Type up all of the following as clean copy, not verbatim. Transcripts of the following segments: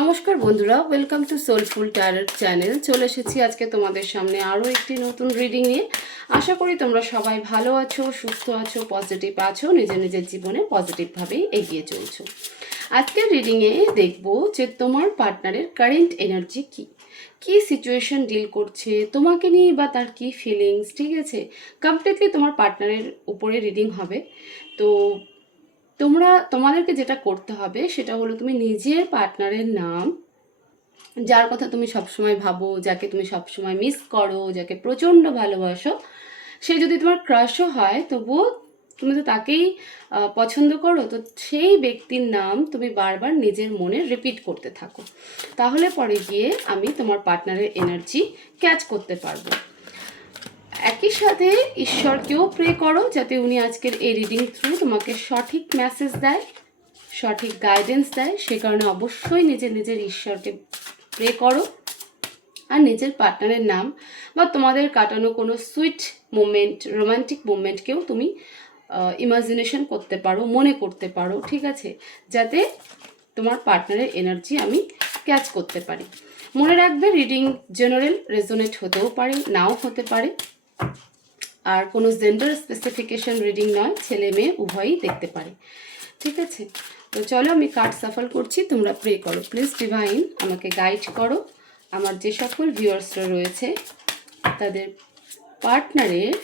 নমস্কার বন্ধুরা, welcome to soulful tarot channel. চলে এসেছি আজকে তোমাদের সামনে আরও একটি নতুন রিডিং নিয়ে। আশা করি তোমরা সবাই ভালো আছো, সুস্থ আছো, পজিটিভ আছো, নিজের নিজের জীবনে পজিটিভভাবেই এগিয়ে চলছো। আজকের রিডিংয়ে দেখব যে তোমার পার্টনারের কারেন্ট এনার্জি কী, কী সিচুয়েশন ডিল করছে তোমাকে নিয়ে, বা তার কী ফিলিংস। ঠিক আছে, কমপ্লিটলি তোমার পার্টনারের উপরে রিডিং হবে। তো তোমাদেরকে যেটা করতে হবে সেটা হলো, তুমি নিজের পার্টনারের নাম, যার কথা তুমি সবসময় ভাবো, যাকে তুমি সবসময় মিস করো, যাকে প্রচণ্ড ভালোবাসো, সে যদি তোমার ক্রাশও হয় তবুও তুমি তো তাকেই পছন্দ করো, তো সেই ব্যক্তির নাম তুমি বারবার নিজের মনে রিপিট করতে থাকো। তাহলে পরে গিয়ে আমি তোমার পার্টনারের এনার্জি ক্যাচ করতে পারবো। একই সাথে ঈশ্বরকেও প্রে করো যাতে উনি আজকের এই রিডিং থ্রু তোমাকে সঠিক মেসেজ দেয়, সঠিক গাইডেন্স দেয়। সে কারণে অবশ্যই নিজের নিজের ঈশ্বরকে প্রে করো। আর নিজের পার্টনারের নাম বা তোমাদের কাটানো কোনো সুইট মোমেন্ট, রোম্যান্টিক মোমেন্টকেও তুমি ইমাজিনেশন করতে পারো, মনে করতে পারো। ঠিক আছে, যাতে তোমার পার্টনারের এনার্জি আমি ক্যাচ করতে পারি। মনে রাখবে, রিডিং জেনারেল রেজোনেট হতেও পারে, নাও হতে পারে। আর কোনো জেন্ডার স্পেসিফিকেশন রিডিং নয়, ছেলে মেয়ে উভয়ই দেখতে পারে। ঠিক আছে, তো চলো আমি কার্ড সাফল করছি, তোমরা প্রে করো। প্লিজ ডিভাইন আমাকে গাইড করো। আমার যে সকল ভিউয়ার্সরা রয়েছে তাদের পার্টনারের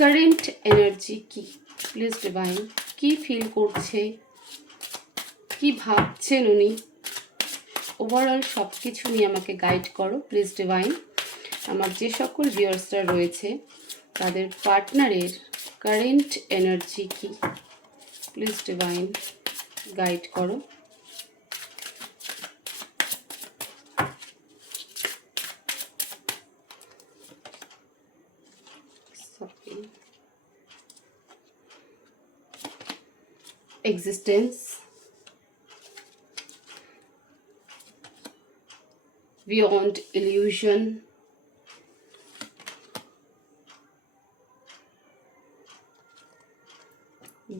কারেন্ট এনার্জি কি, প্লিজ ডিভাইন কি ফিল করছে, কি ভাবছেন উনি, ওভারঅল সব কিছু নিয়ে আমাকে গাইড করো। প্লিজ ডিভাইন আমার যে সকল ভিউয়ার্সরা রয়েছে তাদের পার্টনারের কারেন্ট এনার্জি কি, প্লিজ ডিভাইন গাইড করো। Existence, beyond illusion,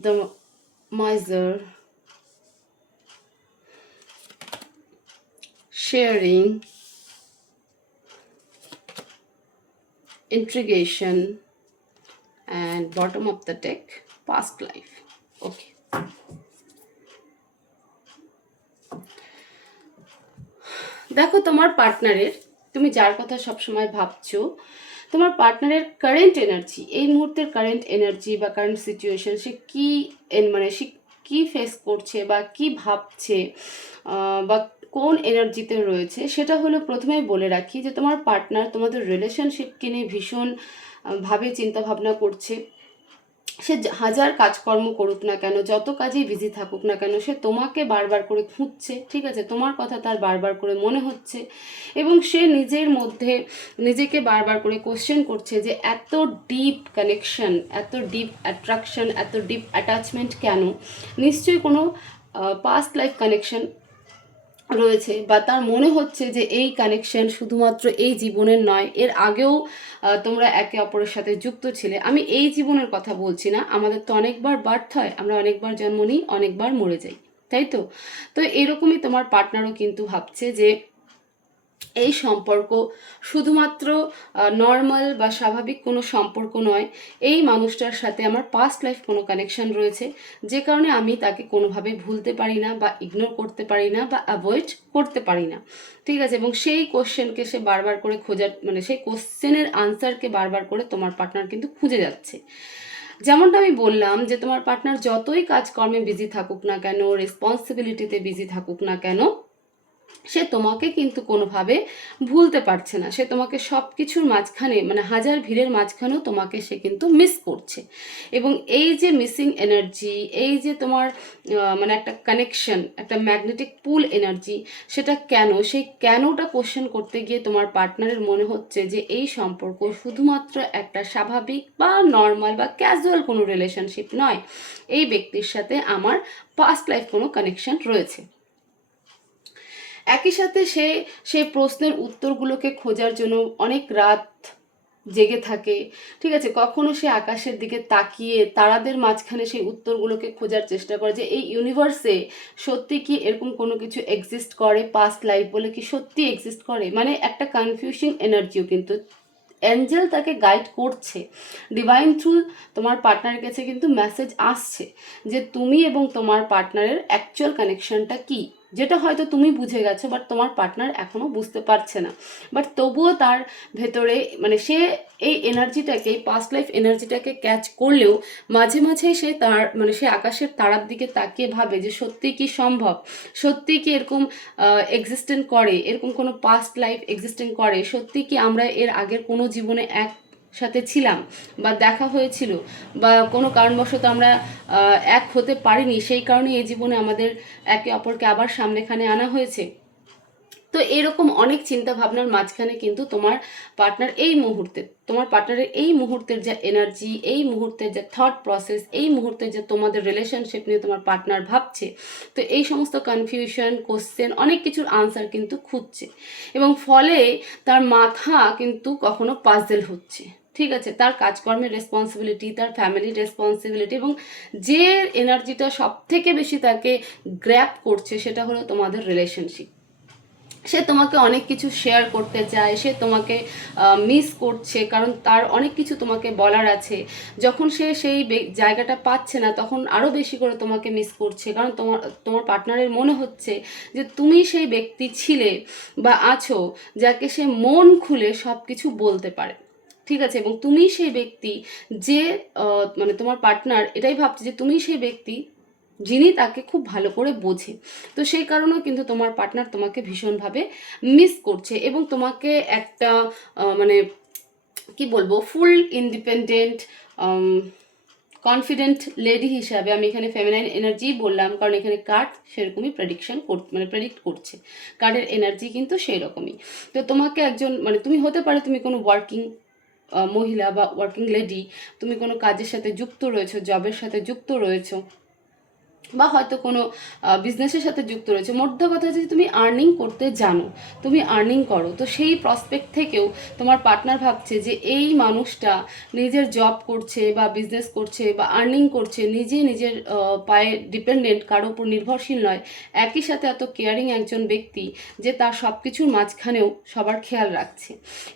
the miser, sharing, intrigation, and bottom of the deck, past life. Okay, দেখো তোমার পার্টনারের, তুমি যার কথা সবসময় ভাবছো, তোমার পার্টনারের কারেন্ট এনার্জি, এই মুহূর্তের কারেন্ট এনার্জি বা কারেন্ট সিচুয়েশন, সে কী মানে সে কী ফেস করছে বা কী ভাবছে বা কোন এনার্জিতে রয়েছে, সেটা হলো প্রথমেই বলে রাখি যে তোমার পার্টনার তোমাদের রিলেশনশিপকে নিয়ে ভীষণ ভাবে চিন্তাভাবনা করছে। সে হাজার কাজকর্ম করুক না কেন, যত কাজেই বিজি থাকুক না কেন, সে তোমাকে বারবার করে খুঁজছে। ঠিক আছে, তোমার কথা তার বারবার করে মনে হচ্ছে, এবং সে নিজের মধ্যে নিজেকে বারবার করে কোশ্চেন করছে যে এত ডিপ কানেকশন, এত ডিপ অ্যাট্রাকশন, এত ডিপ অ্যাটাচমেন্ট কেন। নিশ্চয়ই কোনো পাস্ট লাইফ কানেকশন রয়েছে, বা তার মনে হচ্ছে যে এই কানেকশন শুধুমাত্র এই জীবনের নয়, এর আগেও তোমরা একে অপরের সাথে যুক্ত ছিলে। আমি এই জীবনের কথা বলছি না, আমাদের তো অনেকবার বার্থ হয়, আমরা অনেকবার জন্ম নিই, অনেকবার মরে যাই, তাই তো। তো এরকমই তোমার পার্টনারও কিন্তু ভাবছে যে এই সম্পর্ক শুধুমাত্র নর্মাল বা স্বাভাবিক কোনো সম্পর্ক নয়, এই মানুষটার সাথে আমার পাস্ট লাইফ কোনো কানেকশন রয়েছে, যে কারণে আমি তাকে কোনোভাবে ভুলতে পারি না, বা ইগনোর করতে পারি না, বা অ্যাভয়েড করতে পারি না। ঠিক আছে, এবং সেই কোশ্চেনকে সে বারবার করে খোঁজার, মানে সেই কোশ্চেনের আনসারকে বারবার করে তোমার পার্টনার কিন্তু খুঁজে যাচ্ছে। যেমনটা আমি বললাম যে তোমার পার্টনার যতই কাজকর্মে বিজি থাকুক না কেন, রেসপন্সিবিলিটিতে বিজি থাকুক না কেন, সে তোমাকে কিন্তু কোনোভাবে ভুলতে পারছে না। সে তোমাকে সব কিছুর মাঝখানে, মানে হাজার ভিড়ের মাঝখানেও তোমাকে সে কিন্তু মিস করছে। এবং এই যে মিসিং এনার্জি, এই যে তোমার মানে একটা কানেকশন, একটা ম্যাগনেটিক পুল এনার্জি, সেটা কেন, সেই কেনটা কোশ্চেন করতে গিয়ে তোমার পার্টনারের মনে হচ্ছে যে এই সম্পর্ক শুধুমাত্র একটা স্বাভাবিক বা নর্মাল বা ক্যাজুয়াল কোনো রিলেশনশিপ নয়, এই ব্যক্তির সাথে আমার পাস্ট লাইফ কোনো কানেকশন রয়েছে। একই সাথে সে সেই প্রশ্নের উত্তরগুলোকে খোঁজার জন্য অনেক রাত জেগে থাকে, ঠিক আছে? কখনো সে আকাশের দিকে তাকিয়ে তারাদের মাঝখানে সেই উত্তরগুলোকে খোঁজার চেষ্টা করে যে এই ইউনিভার্সে সত্যি কি এরকম কোনো কিছু এক্সিস্ট করে, পাস্ট লাইফ বলে কি সত্যি এক্সিস্ট করে, মানে একটা কনফিউশন এনার্জিও কিন্তু অ্যাঞ্জেল তাকে গাইড করছে। ডিভাইন থ্রু তোমার পার্টনারের কাছে কিন্তু মেসেজ আসছে যে তুমি এবং তোমার পার্টনারের অ্যাকচুয়াল কানেকশনটা কী, যেটা হয়তো তুমি বুঝে গেছো বাট তোমার পার্টনার এখনও বুঝতে পারছে না। বাট তবুও তার ভেতরে মানে সে এই এনার্জিটাকে, এই পাস্ট লাইফ এনার্জিটাকে ক্যাচ করলেও মাঝে মাঝে সে তার মানে সে আকাশের তারার দিকে তাকিয়ে ভাবে যে সত্যি কি সম্ভব, সত্যি কি এরকম এক্সিস্টেন্ট করে, এরকম কোনো পাস্ট লাইফ এক্সিস্টেন্ট করে, সত্যি কি আমরা এর আগের কোনো জীবনে একসাথে ছিলাম বা দেখা হয়েছিল, বা কোনো কারণবশত আমরা এক হতে পারিনি, সেই কারণে এই জীবনে আমাদের একে অপরকে আবার সামনেখানে আনা হয়েছে। তো এরকম অনেক চিন্তা ভাবনার মাঝখানে কিন্তু তোমার পার্টনার এই মুহূর্তে, তোমার পার্টনারের এই মুহূর্তের যে এনার্জি, এই মুহূর্তের যে থট প্রসেস, এই মুহূর্তে যে তোমাদের রিলেশনশিপ নিয়ে তোমার পার্টনার ভাবছে, তো এই সমস্ত কনফিউশন, কোশ্চেন, অনেক কিছুর আনসার কিন্তু খুঁজছে, এবং ফলে তার মাথা কিন্তু কখনো পাজেল হচ্ছে, ঠিক আছে? তার কাজকর্মের রেসপন্সিবিলিটি, তার ফ্যামিলির রেসপন্সিবিলিটি, এবং যে এনার্জিটা সব থেকে বেশি তাকে গ্র্যাব করছে সেটা হলো তোমাদের রিলেশনশিপ। সে তোমাকে অনেক কিছু শেয়ার করতে চায়, সে তোমাকে মিস করছে, কারণ তার অনেক কিছু তোমাকে বলার আছে। যখন সে সেই জায়গাটা পাচ্ছে না তখন আরও বেশি করে তোমাকে মিস করছে, কারণ তোমার তোমার পার্টনারের মনে হচ্ছে যে তুমি সেই ব্যক্তি ছিলে বা আছো যাকে সে মন খুলে সব কিছু বলতে পারে, ঠিক আছে? এবং তুমি সেই ব্যক্তি যে মানে তোমার পার্টনার এটাই ভাবছে যে তুমি সেই ব্যক্তি যিনি তাকে খুব ভালো করে বোঝে। তো সেই কারণেও কিন্তু তোমার পার্টনার তোমাকে ভীষণভাবে মিস করছে, এবং তোমাকে একটা মানে কি বলবো, ফুল ইন্ডিপেন্ডেন্ট কনফিডেন্ট লেডি হিসাবে, আমি এখানে ফেমিনাইন এনার্জি বললাম কারণ এখানে কার্ড সেরকমই মানে প্রেডিক্ট করছে, কার্ডের এনার্জি কিন্তু সেই রকমই। তো তোমাকে একজন মানে তুমি হতে পারে তুমি কোনো ওয়ার্কিং মহিলা বা ওয়ার্কিং লেডি, তুমি কোনো কাজের সাথে যুক্ত রয়েছো, জবের সাথে যুক্ত রয়েছো, বা হয়তো কোনো বিজনেসের সাথে যুক্ত রয়েছে। মোদ্দা কথা হচ্ছে তুমি আর্নিং করতে জানো, তুমি আর্নিং করো, তো সেই প্রসপেক্ট থেকেও তোমার পার্টনার ভাবছে যে এই মানুষটা নিজের জব করছে বা বিজনেস করছে বা আর্নিং করছে, নিজে নিজের পায়ে ডিপেন্ডেন্ট, কারো উপর নির্ভরশীল নয়, একই সাথে এত কেয়ারিং একজন ব্যক্তি যে তার সব কিছুর মাঝখানেও সবার খেয়াল রাখছে,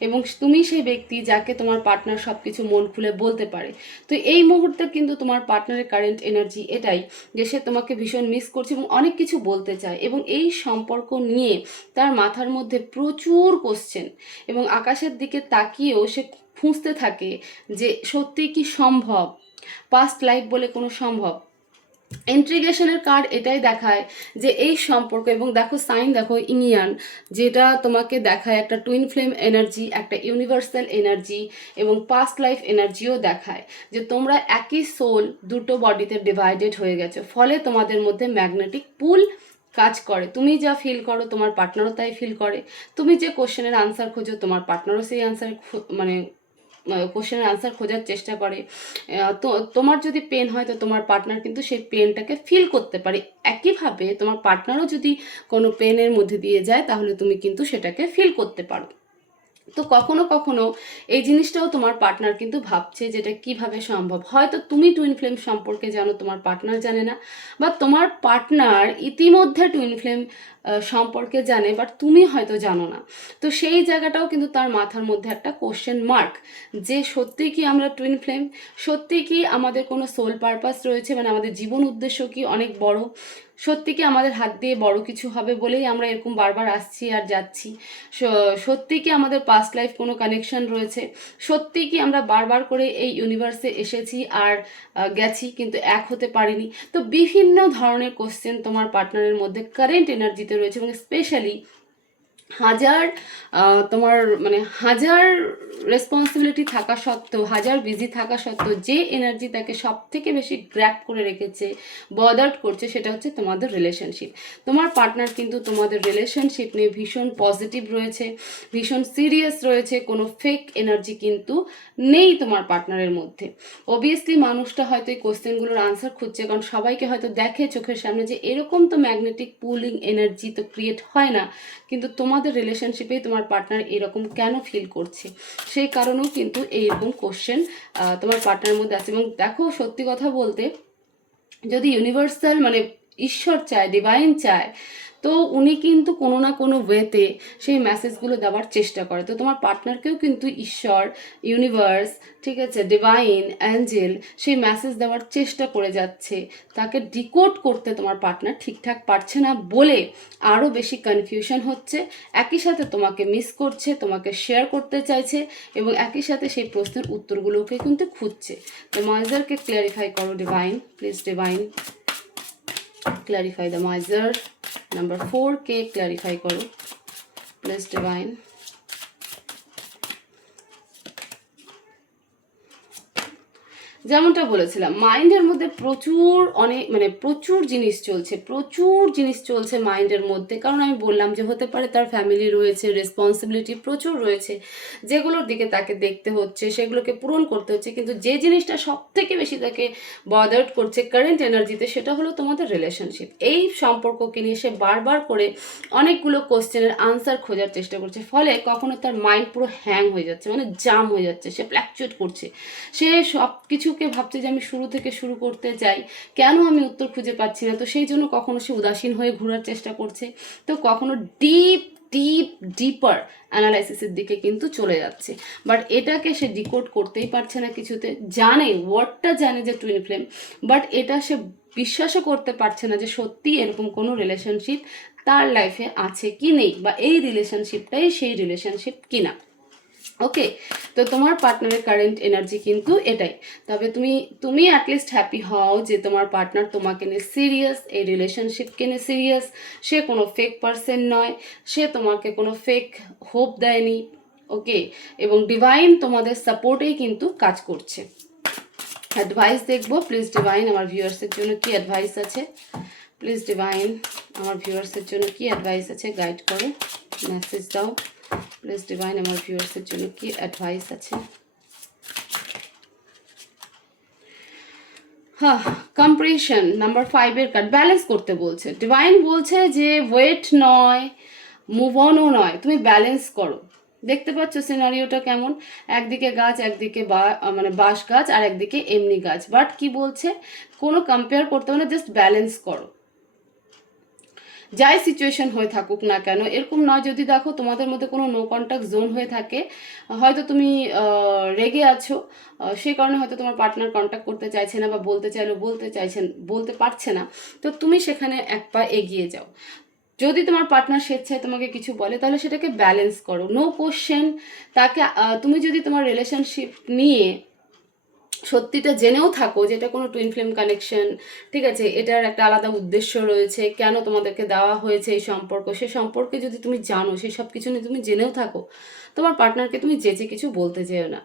এবং তুমি সেই ব্যক্তি যাকে তোমার পার্টনার সব কিছু মন খুলে বলতে পারে। তো এই মুহূর্তে কিন্তু তোমার পার্টনারের কারেন্ট এনার্জি এটাই যে সে তোমাকে ভীষণ মিস করছে এবং অনেক কিছু বলতে চায়, এবং এই সম্পর্ক নিয়ে তার মাথার মধ্যে প্রচুর কোশ্চেন, এবং আকাশের দিকে তাকিয়েও সে খুঁজতে থাকে যে সত্যি কি সম্ভব, পাস্ট লাইফ বলে কোনো সম্ভব। ইন্ট্রিগেশনের কার্ড এটাই দেখায় যে এই সম্পর্ক, এবং দেখো সাইন দেখো ইংয়ান, যেটা তোমাকে দেখায় একটা টুইন ফ্লেম এনার্জি, একটা ইউনিভার্সাল এনার্জি, এবং পাস্ট লাইফ এনার্জিও দেখায় যে তোমরা একই সোল দুটো বডিতে ডিভাইডেড হয়ে গেছো, ফলে তোমাদের মধ্যে ম্যাগনেটিক পুল কাজ করে। তুমি যা ফিল করো তোমার পার্টনারও তাই ফিল করে, তুমি যে কোশ্চেনের আনসার খোঁজো তোমার পার্টনারও সেই আনসার মানে কোশ্চেনের আনসার খোঁজার চেষ্টা করে। তো তোমার যদি পেন হয় তো তোমার পার্টনার কিন্তু সেই পেনটাকে ফিল করতে পারে, একইভাবে তোমার পার্টনারও যদি কোনো পেনের মধ্যে দিয়ে যায় তাহলে তুমি কিন্তু সেটাকে ফিল করতে পারো। তো কখনো কখনো এই জিনিসটাও তোমার পার্টনার কিন্তু ভাবছে যেটা কিভাবে সম্ভব, হয়তো তুমি টুইন ফ্লেম সম্পর্কে জানো, তোমার পার্টনার জানে না, বা তোমার পার্টনার ইতিমধ্যে টুইন ফ্লেম সম্পর্কে জানে বাট তুমি হয়তো জানো না। তো সেই জায়গাটাও কিন্তু তার মাথার মধ্যে একটা কোশ্চেন মার্ক, যে সত্যি কি আমরা টুইন ফ্লেম, সত্যি কি আমাদের কোনো সোল পারপাস রয়েছে, মানে আমাদের জীবন উদ্দেশ্য কি অনেক বড়, সত্যি কি আমাদের হাত দিয়ে বড় কিছু হবে বলেই আমরা এরকম বারবার আসছি আর যাচ্ছি, সত্যি কি আমাদের পাস্ট লাইফ কোনো কানেকশন রয়েছে, সত্যি কি আমরা বারবার করে এই ইউনিভার্সে এসেছি আর গেছি কিন্তু এক হতে পারিনি। তো বিভিন্ন ধরনের কোশ্চেন তোমার পার্টনারের মধ্যে কারেন্ট এনার্জিতে রয়েছে, এবং স্পেশালি হাজার তোমার মানে হাজার রেসপন্সিবিলিটি থাকা সত্ত্বেও, হাজার বিজি থাকা সত্ত্বেও যে এনার্জি তাকে সব থেকে বেশি গ্র্যাপ করে রেখেছে, বদার্ড করছে, সেটা হচ্ছে তোমাদের রিলেশনশিপ। তোমার পার্টনার কিন্তু তোমাদের রিলেশনশিপ নিয়ে ভীষণ পজিটিভ রয়েছে, ভীষণ সিরিয়াস রয়েছে, কোনো ফেক এনার্জি কিন্তু নেই তোমার পার্টনারের মধ্যে। অবভিয়াসলি মানুষটা হয়তো এই কোশ্চেনগুলোর আনসার খুঁজছে, কারণ সবাইকে হয়তো দেখে চোখের সামনে যে এরকম তো ম্যাগনেটিক পুলিং এনার্জি তো ক্রিয়েট হয় না, কিন্তু তোমার তোমাদের রিলেশনশিপেই তোমার পার্টনার এরকম কেন ফিল করছে, সেই কারণেও কিন্তু এইরকম কোশ্চেন তোমার পার্টনারের মধ্যে আছে। এবং দেখো, সত্যি কথা বলতে, যদি ইউনিভার্সাল মানে ঈশ্বর চায়, ডিভাইন চায়, তো উনি কিন্তু কোনো না কোনো ওয়েতে সেই মেসেজগুলো দেওয়ার চেষ্টা করে। তো তোমার পার্টনারকেও কিন্তু ঈশ্বর, ইউনিভার্স, ঠিক আছে, ডিভাইন, অ্যাঞ্জেল সেই মেসেজ দেওয়ার চেষ্টা করে যাচ্ছে। তাকে ডিকোড করতে তোমার পার্টনার ঠিকঠাক পারছে না বলে আরও বেশি কনফিউশন হচ্ছে। একই সাথে তোমাকে মিস করছে, তোমাকে শেয়ার করতে চাইছে, এবং একই সাথে সেই প্রশ্নের উত্তরগুলোকে কিন্তু খুঁজছে। তো মাইজারকে ক্ল্যারিফাই করো divine, please divine clarify the miser. Number 4 K clarify করো please divine. যেমনটা বলেছিলাম, মাইন্ডের মধ্যে প্রচুর জিনিস চলছে মাইন্ডের মধ্যে। কারণ আমি বললাম যে হতে পারে তার ফ্যামিলি রয়েছে, রেসপন্সিবিলিটি প্রচুর রয়েছে, যেগুলোর দিকে তাকে দেখতে হচ্ছে, সেগুলোকে পূরণ করতে হচ্ছে। কিন্তু যে জিনিসটা সব থেকে বেশি তাকে বদার্ড করছে কারেন্ট এনার্জিতে, সেটা হলো তোমাদের রিলেশনশিপ। এই সম্পর্ককে নিয়ে সে বারবার করে অনেকগুলো কোশ্চেনের আনসার খোঁজার চেষ্টা করছে, ফলে কখনো তার মাইন্ড পুরো হ্যাং হয়ে যাচ্ছে, মানে জাম হয়ে যাচ্ছে, সে ফ্ল্যাকচুয়েট করছে। সে সব কিছুকে ভাবছে যে আমি শুরু থেকে শুরু করতে চাই, কেন আমি উত্তর খুঁজে পাচ্ছি না। তো সেই জন্য কখনো সে উদাসীন হয়ে ঘোরার চেষ্টা করছে, তো কখনো ডিপার অ্যানালাইসিসের দিকে কিন্তু চলে যাচ্ছে। বাট এটাকে সে ডিকোড করতেই পারছে না কিছুতে। জানে, ওয়ার্ডটা জানে যে টুইন ফ্লেম, বাট এটা সে বিশ্বাসও করতে পারছে না যে সত্যি এরকম কোনো রিলেশনশিপ তার লাইফে আছে কি নেই, বা এই রিলেশনশিপটাই সেই রিলেশনশিপ কিনা। ওকে, তো তোমার পার্টনারের কারেন্ট এনার্জি কিন্তু এটাই। তবে তুমি অ্যাটলিস্ট হ্যাপি হও যে তোমার পার্টনার তোমাকে নিয়ে সিরিয়াস, এই রিলেশনশিপকে নিয়ে সিরিয়াস। সে কোনো ফেক পারসন নয়, সে তোমাকে কোনো ফেক হোপ দেয়নি। ওকে, এবং ডিভাইন তোমাদের সাপোর্টেই কিন্তু কাজ করছে। অ্যাডভাইস দেখবো প্লিজ ডিভাইন, আমার ভিউয়ার্সের জন্য কি অ্যাডভাইস আছে প্লিজ ডিভাইন, আমার ভিউয়ার্সের জন্য কি অ্যাডভাইস আছে, গাইড করো, মেসেজ দাও প্লিজ ডিভাইন, আমার ভিউয়ার্সের জন্য কি অ্যাডভাইস আছে। হ্যাঁ, কম্প্রিশন নাম্বার 5-এর কার্ড, ব্যালেন্স করতে বলছে। ডিভাইন বলছে যে ওয়েট নয়, মুভ অনও নয়, তুমি ব্যালেন্স করো। দেখতে পাচ্ছ সিনারিওটা কেমন, একদিকে গাছ, একদিকে মানে বাঁশ গাছ, আর একদিকে এমনি গাছ। বাট কি বলছে, কোনো কম্পেয়ার করতে হবে না, জাস্ট ব্যালেন্স করো। যাই সিচুয়েশন হয়ে থাকুক না কেন, এরকম নয়, যদি দেখো তোমাদের মধ্যে কোনো নো কন্ট্যাক্ট জোন হয়ে থাকে, হয়তো তুমি রেগে আছো, সেই কারণে হয়তো তোমার পার্টনার কন্ট্যাক্ট করতে চাইছে না, বা বলতে চাইলেও বলতে পারছে না, তো তুমি সেখানে এক পা এগিয়ে যাও। যদি তোমার পার্টনার স্বেচ্ছায় তোমাকে কিছু বলে, তাহলে সেটাকে ব্যালেন্স করো, নো কোশ্চেন। তাকে তুমি যদি তোমার রিলেশনশিপ নিয়ে সত্যিটা জেনেও থাকো যে এটা কোনো টুইন ফ্লেম কানেকশন, ঠিক আছে, এটার একটা আলাদা উদ্দেশ্য রয়েছে, কেন তোমাদেরকে দেওয়া হয়েছে এই সম্পর্ক, সে সম্পর্কে যদি তুমি জানো, সেই সব কিছু নিয়ে তুমি জেনেও থাকো, তোমার পার্টনারকে তুমি যে কিছু বলতে যেও না,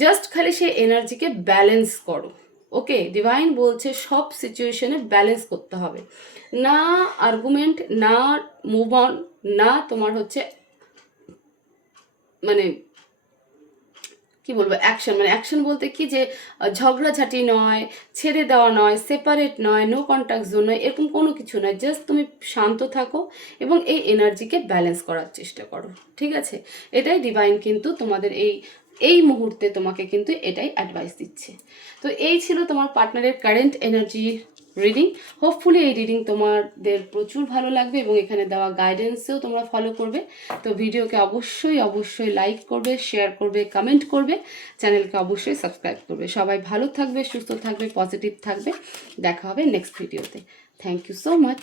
জাস্ট খালি সে এনার্জিকে ব্যালেন্স করো। ওকে, ডিভাইন বলছে সব সিচুয়েশনে ব্যালেন্স করতে হবে, না আর্গুমেন্ট, না মুভ অন, না তোমার হচ্ছে মানে কি বলবো অ্যাকশন, মানে অ্যাকশন বলতে কি, যে ঝগড়াঝাটি নয়, ছেড়ে দেওয়া নয়, সেপারেট নয়, নো কন্ট্যাক্ট জোন নয়, এরকম কোনো কিছু নয়। জাস্ট তুমি শান্ত থাকো এবং এই এনার্জিকে ব্যালেন্স করার চেষ্টা করো, ঠিক আছে। এটাই ডিভাইন কিন্তু তোমাদের এই মুহূর্তে তোমাকে কিন্তু এটাই অ্যাডভাইস দিচ্ছে। তো এই ছিল তোমার পার্টনারের কারেন্ট এনার্জি রিডিং। হোপফুলি এই রিডিং তোমাদের প্রচুর ভালো লাগবে, এবং এখানে দেওয়া গাইডেন্সেও তোমরা ফলো করবে। তো ভিডিওকে অবশ্যই লাইক করবে, শেয়ার করবে, কমেন্ট করবে, চ্যানেলকে অবশ্যই সাবস্ক্রাইব করবে। সবাই ভালো থাকবে, সুস্থ থাকবে, পজিটিভ থাকবে। দেখা হবে নেক্সট ভিডিওতে। Thank you so much.